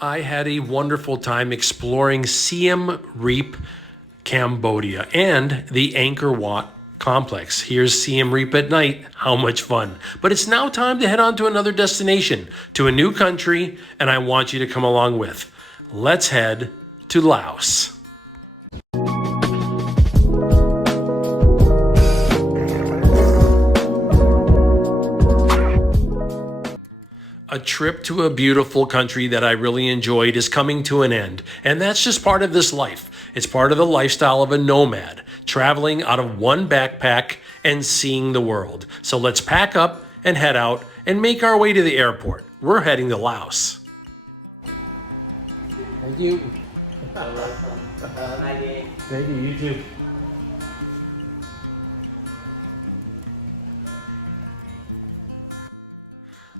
I had a wonderful time exploring Siem Reap, Cambodia, and the Angkor Wat complex. Here's Siem Reap at night. How much fun. But it's now time to head on to another destination, to a new country, and I want you to come along with. Let's head to Laos. A trip to a beautiful country that I really enjoyed is coming to an end, and that's just part of this life. It's part of the lifestyle of a nomad, traveling out of one backpack and seeing the world. So let's pack up and head out and make our way to the airport. We're heading to Laos. Thank you. Thank you, you too.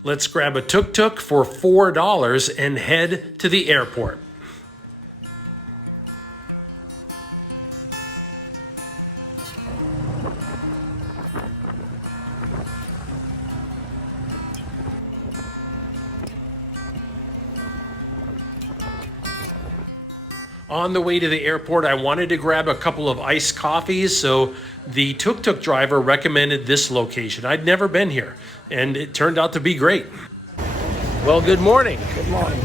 Let's grab a tuk-tuk for $4 and head to the airport. On the way to the airport, I wanted to grab a couple of iced coffees, so the tuk-tuk driver recommended this location. I'd never been here, and it turned out to be great. Well, good morning. Good morning.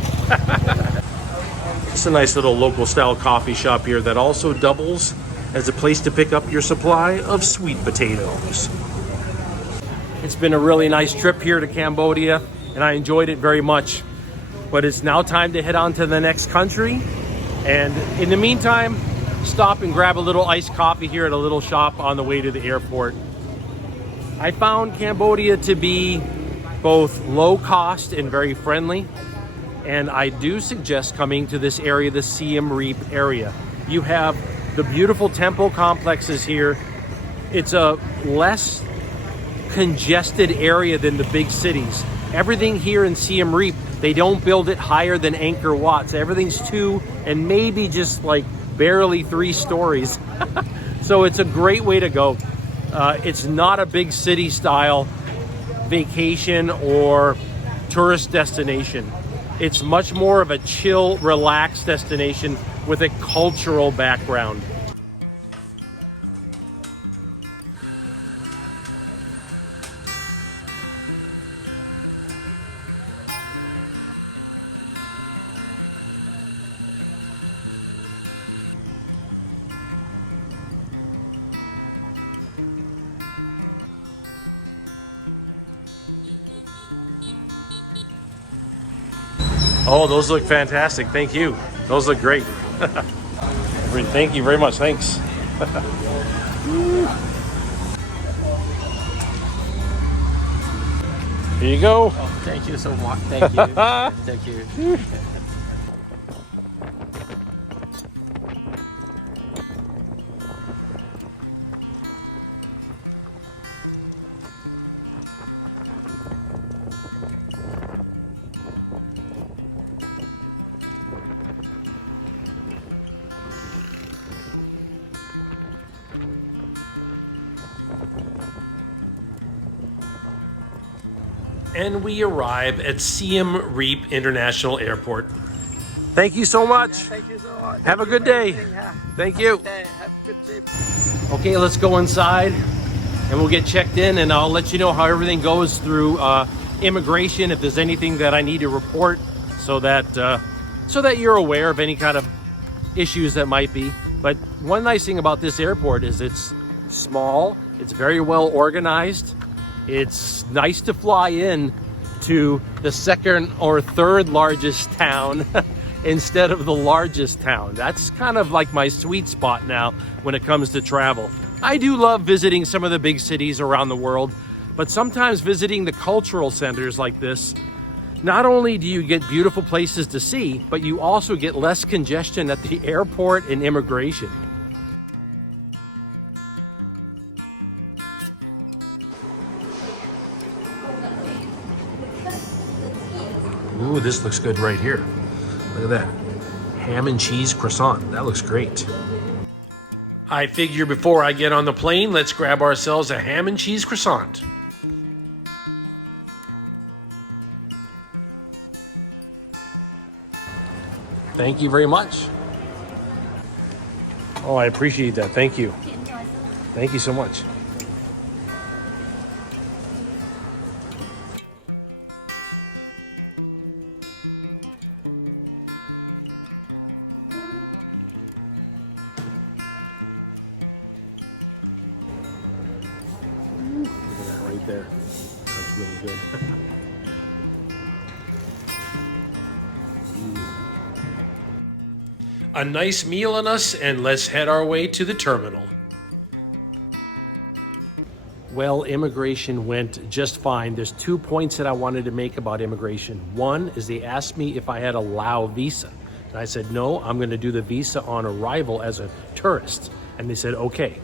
It's a nice little local style coffee shop here that also doubles as a place to pick up your supply of sweet potatoes. It's been a really nice trip here to Cambodia, and I enjoyed it very much. But it's now time to head on to the next country. And in the meantime, stop and grab a little iced coffee here at a little shop on the way to the airport. I found Cambodia to be both low cost and very friendly. And I do suggest coming to this area, the Siem Reap area. You have the beautiful temple complexes here. It's a less congested area than the big cities. Everything here in Siem Reap, they don't build it higher than Angkor Wat. So everything's 2 and maybe just like barely 3 stories. So it's a great way to go. It's not a big city style vacation or tourist destination. It's much more of a chill, relaxed destination with a cultural background. Oh, those look fantastic. Thank you. Those look great. Thank you very much. Thanks. Here you go. Oh, thank you so much. Thank you. Thank you. And we arrive at Siem Reap International Airport. Thank you so much. Thank you so much. Have a good day. Thank you. Have a good trip. Okay, let's go inside and we'll get checked in, and I'll let you know how everything goes through immigration, if there's anything that I need to report, so that you're aware of any kind of issues that might be. But one nice thing about this airport is it's small, it's very well organized. It's nice to fly in to the second or third largest town instead of the largest town. That's kind of like my sweet spot now when it comes to travel. I do love visiting some of the big cities around the world, but sometimes visiting the cultural centers like this, not only do you get beautiful places to see, but you also get less congestion at the airport and immigration. Ooh, this looks good right here. Look at that. Ham and cheese croissant. That looks great. I figure before I get on the plane, let's grab ourselves a ham and cheese croissant. Thank you very much. Oh, I appreciate that. Thank you. Thank you so much. Look at that right there. That's really good. A nice meal on us, and let's head our way to the terminal. Well, immigration went just fine. There's 2 points that I wanted to make about immigration. One is they asked me if I had a Lao visa. And I said, no, I'm going to do the visa on arrival as a tourist. And they said, okay.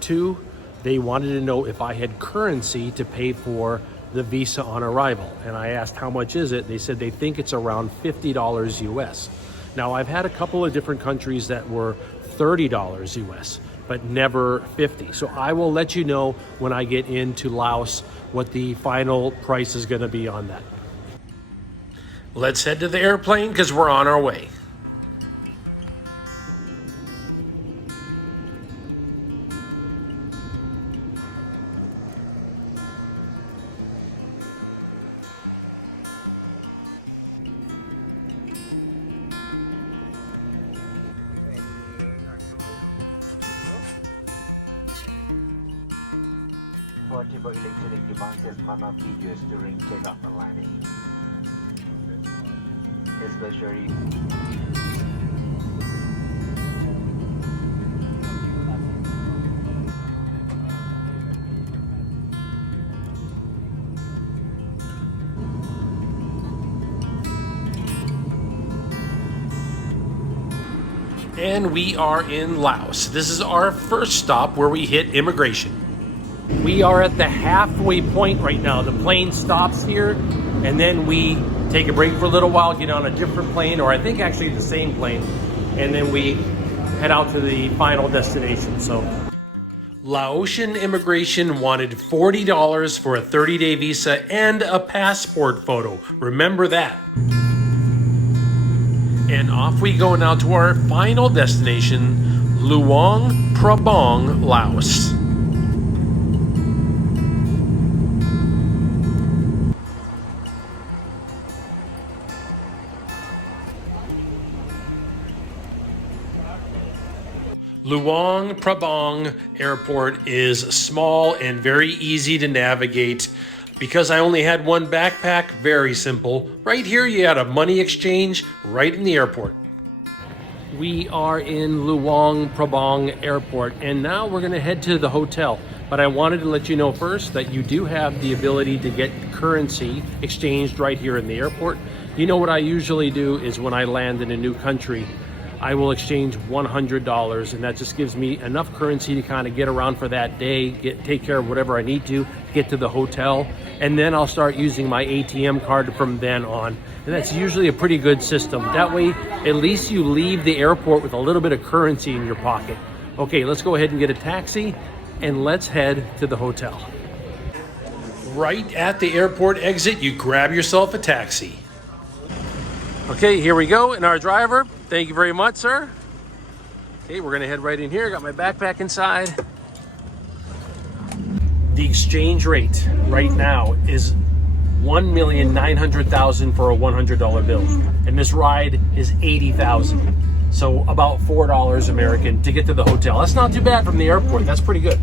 2, they wanted to know if I had currency to pay for the visa on arrival. And I asked, how much is it? They said they think it's around $50 US. Now, I've had a couple of different countries that were $30 US, but never 50. So I will let you know when I get into Laos what the final price is going to be on that. Let's head to the airplane because we're on our way. Portable electronic devices must not be used during takeoff and landing. Especially And we are in Laos. This is our first stop where we hit immigration. We are at the halfway point right now. The plane stops here, and then we take a break for a little while, get on a different plane, or I think actually the same plane, and then we head out to the final destination. So, Laotian immigration wanted $40 for a 30-day visa and a passport photo. Remember that. And off we go now to our final destination, Luang Prabang, Laos. Luang Prabang Airport is small and very easy to navigate. Because I only had one backpack, very simple. Right here you had a money exchange right in the airport. We are in Luang Prabang Airport, and now we're gonna head to the hotel. But I wanted to let you know first that you do have the ability to get currency exchanged right here in the airport. You know what I usually do is when I land in a new country, I will exchange $100, and that just gives me enough currency to kind of get around for that day, take care of whatever I need to, get to the hotel, and then I'll start using my ATM card from then on. And that's usually a pretty good system. That way, at least you leave the airport with a little bit of currency in your pocket. Okay, let's go ahead and get a taxi, and let's head to the hotel. Right at the airport exit, you grab yourself a taxi. Okay, here we go, and our driver. Thank you very much, sir. Okay, we're gonna head right in here. Got my backpack inside. The exchange rate right now is $1,900,000 for a $100 bill. And this ride is $80,000. So about $4 American to get to the hotel. That's not too bad from the airport. That's pretty good.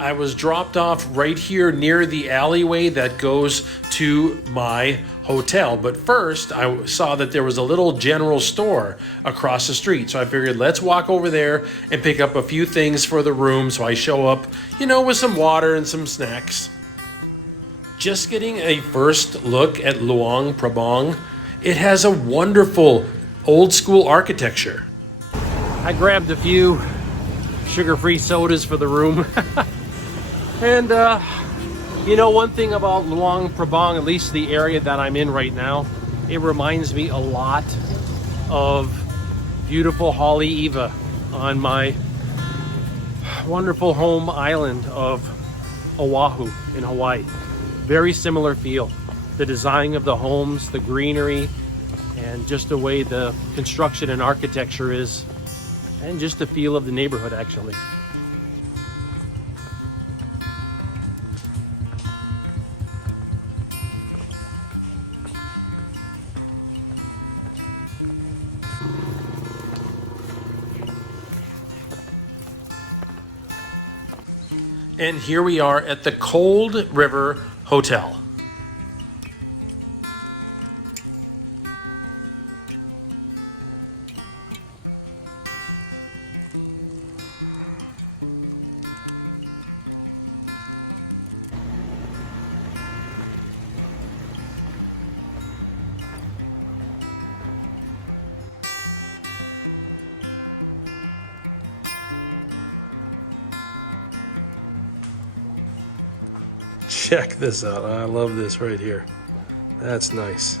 I was dropped off right here near the alleyway that goes to my hotel. But first, I saw that there was a little general store across the street. So I figured let's walk over there and pick up a few things for the room. So I show up, with some water and some snacks. Just getting a first look at Luang Prabang. It has a wonderful old school architecture. I grabbed a few sugar-free sodas for the room. And, one thing about Luang Prabang, at least the area that I'm in right now, it reminds me a lot of beautiful Holly Eva on my wonderful home island of Oahu in Hawaii. Very similar feel. The design of the homes, the greenery, and just the way the construction and architecture is, and just the feel of the neighborhood actually. And here we are at the Cold River Hotel. Check this out. I love this right here. That's nice.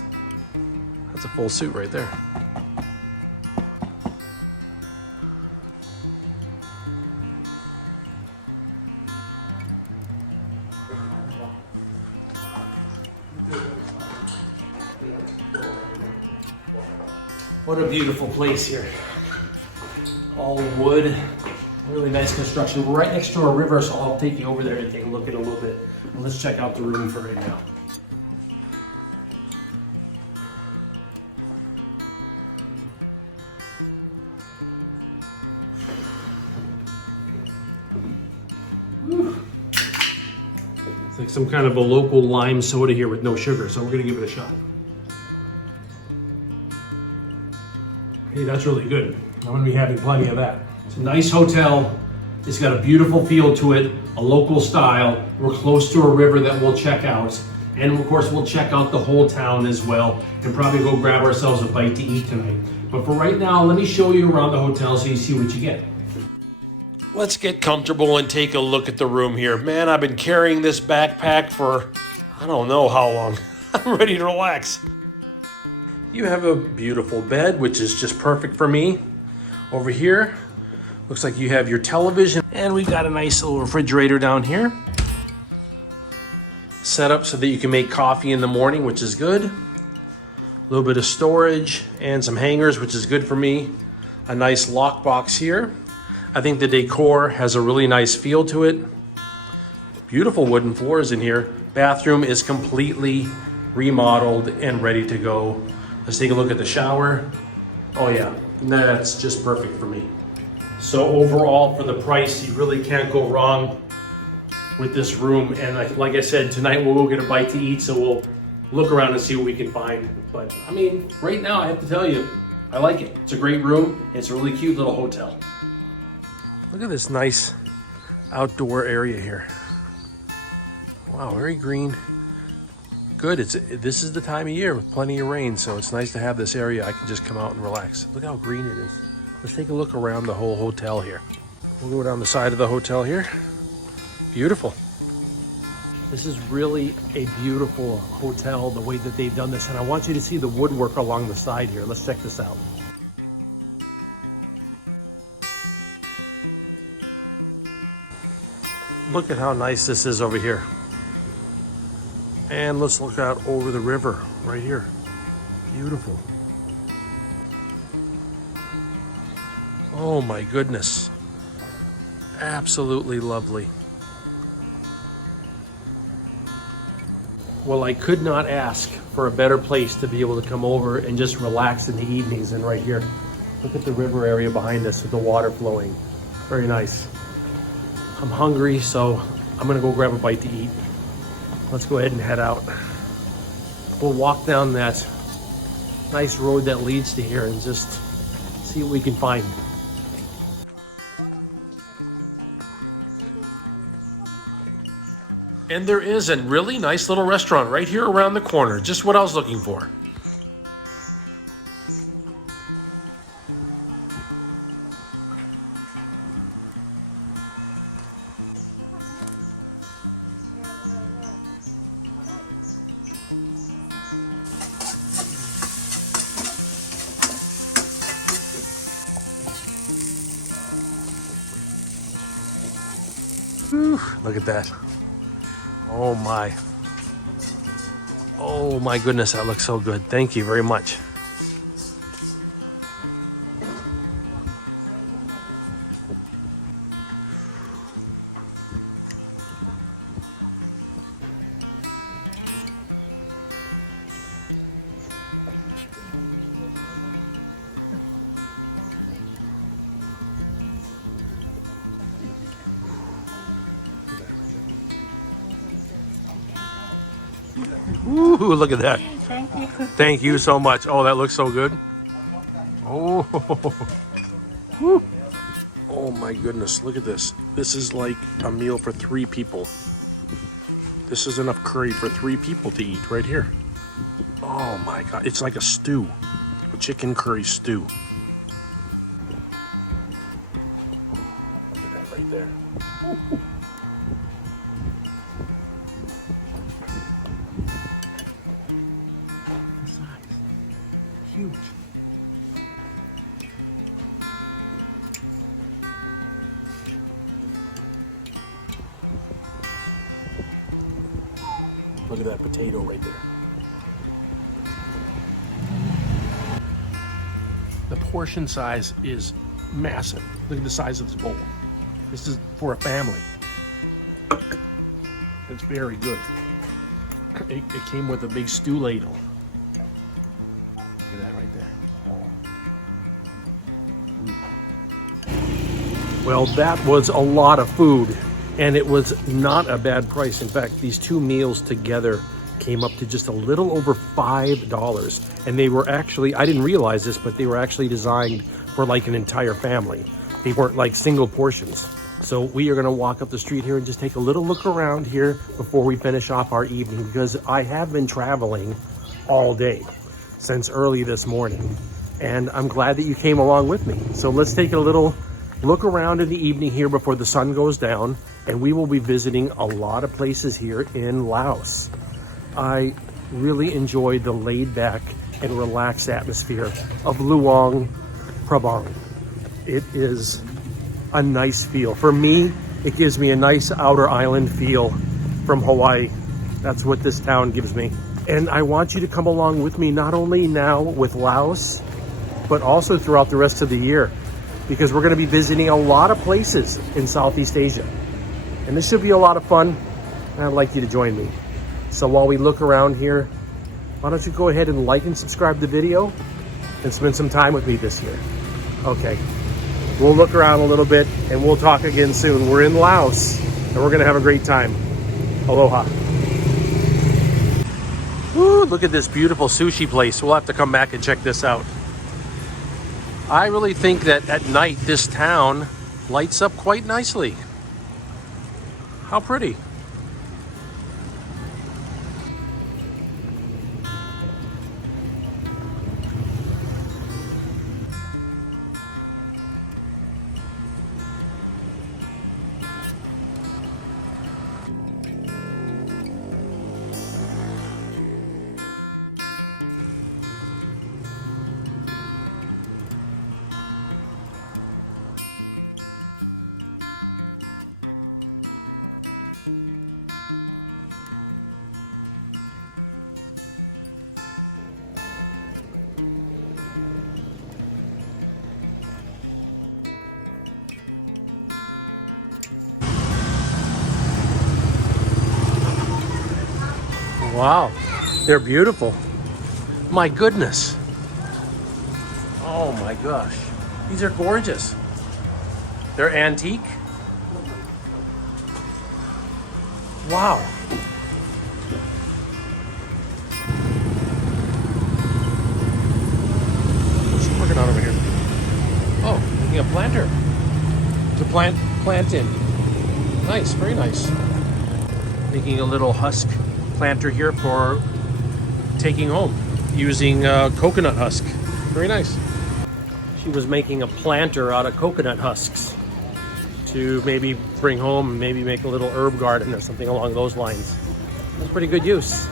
That's a full suit right there. What a beautiful place here. All wood, really nice construction. We're right next to a river, so I'll take you over there to take a look at it a little bit. Well, let's check out the room for right now. Whew. It's like some kind of a local lime soda here with no sugar, so we're gonna give it a shot. Hey, that's really good. I'm gonna be having plenty of that. It's a nice hotel. It's got a beautiful feel to it, a local style. We're close to a river that we'll check out. And of course, we'll check out the whole town as well and probably go grab ourselves a bite to eat tonight. But for right now, let me show you around the hotel so you see what you get. Let's get comfortable and take a look at the room here. Man, I've been carrying this backpack for I don't know how long. I'm ready to relax. You have a beautiful bed, which is just perfect for me. Over here, looks like you have your television, and we've got a nice little refrigerator down here. Set up so that you can make coffee in the morning, which is good. A little bit of storage and some hangers, which is good for me. A nice lockbox here. I think the decor has a really nice feel to it. Beautiful wooden floors in here. Bathroom is completely remodeled and ready to go. Let's take a look at the shower. Oh yeah, that's just perfect for me. So overall, for the price, you really can't go wrong with this room. And like I said, tonight we'll go get a bite to eat, so we'll look around and see what we can find. But I mean, right now I have to tell you, I like it. It's a great room. It's a really cute little hotel. Look at this nice outdoor area here. Wow, very green. Good, this is the time of year with plenty of rain, so it's nice to have this area I can just come out and relax. Look how green it is. Let's take a look around the whole hotel here. We'll go down the side of the hotel here. Beautiful. This is really a beautiful hotel, the way that they've done this, and I want you to see the woodwork along the side here. Let's check this out. Look at how nice this is over here. And let's look out over the river right here. Beautiful. Oh my goodness. Absolutely lovely. Well, I could not ask for a better place to be able to come over and just relax in the evenings. And right here, look at the river area behind us with the water flowing. Very nice. I'm hungry, so I'm gonna go grab a bite to eat. Let's go ahead and head out. We'll walk down that nice road that leads to here and just see what we can find. And there is a really nice little restaurant right here around the corner, just what I was looking for. Whew, look at that. Oh my. Oh my goodness, that looks so good. Thank you very much. Ooh, look at that. Thank you. Thank you so much. Oh, that looks so good. Oh, whew. Oh my goodness, look at this. This is like a meal for 3 people. This is enough curry for 3 people to eat right here. Oh my God, it's like a stew, a chicken curry stew. Look at that right there. Huge. Look at that potato right there. The portion size is massive. Look at the size of this bowl. This is for a family. It's very good. It came with a big stew ladle. Look at that right there. Well, that was a lot of food, and it was not a bad price. In fact, these 2 meals together came up to just a little over $5. And they were actually, I didn't realize this, but they were actually designed for like an entire family. They weren't like single portions. So we are gonna walk up the street here and just take a little look around here before we finish off our evening, because I have been traveling all day since early this morning, and I'm glad that you came along with me. So let's take a little look around in the evening here before the sun goes down, and we will be visiting a lot of places here in Laos. I really enjoyed the laid back and relaxed atmosphere of Luang Prabang. It is a nice feel. For me, it gives me a nice outer island feel from Hawaii. That's what this town gives me. And I want you to come along with me, not only now with Laos, but also throughout the rest of the year, because we're going to be visiting a lot of places in Southeast Asia. And this should be a lot of fun, and I'd like you to join me. So while we look around here, why don't you go ahead and like and subscribe to the video and spend some time with me this year. Okay, we'll look around a little bit and we'll talk again soon. We're in Laos and we're going to have a great time. Aloha. Woo, look at this beautiful sushi place. We'll have to come back and check this out. I really think that at night this town lights up quite nicely. How pretty. Wow, they're beautiful. My goodness. Oh my gosh. These are gorgeous. They're antique. Wow. What's she working on over here? Oh, making a planter to plant in. Nice, very nice. Making a little husk planter here for taking home using coconut husk. Very nice. She was making a planter out of coconut husks to maybe bring home and maybe make a little herb garden or something along those lines. That's pretty good use.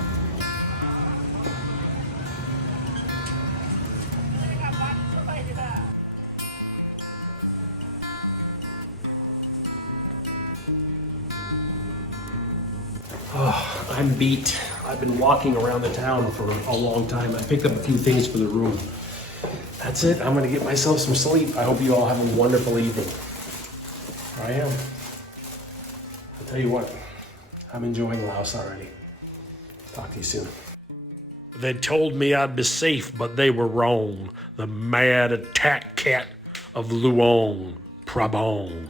Oh, I'm beat. I've been walking around the town for a long time. I picked up a few things for the room. That's it. I'm gonna get myself some sleep. I hope you all have a wonderful evening. I am. I'll tell you what, I'm enjoying Laos already. Talk to you soon. They told me I'd be safe, but they were wrong. The mad attack cat of Luang Prabang.